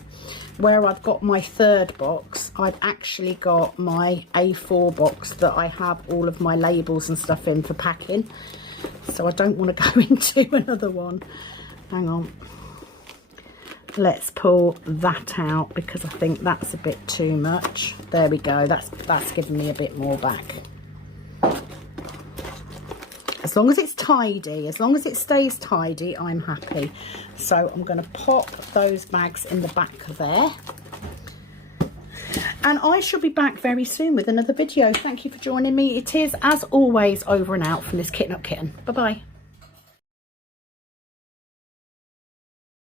where I've got my 3rd box, I've actually got my A4 box that I have all of my labels and stuff in for packing. So I don't want to go into another one. Hang on. Let's pull that out, because I think that's a bit too much. There we go. That's giving me a bit more back. As long as it's tidy, as long as it stays tidy, I'm happy. So I'm going to pop those bags in the back there. And I shall be back very soon with another video. Thank you for joining me. It is, as always, over and out from this Kitten Up Kitten. Bye-bye.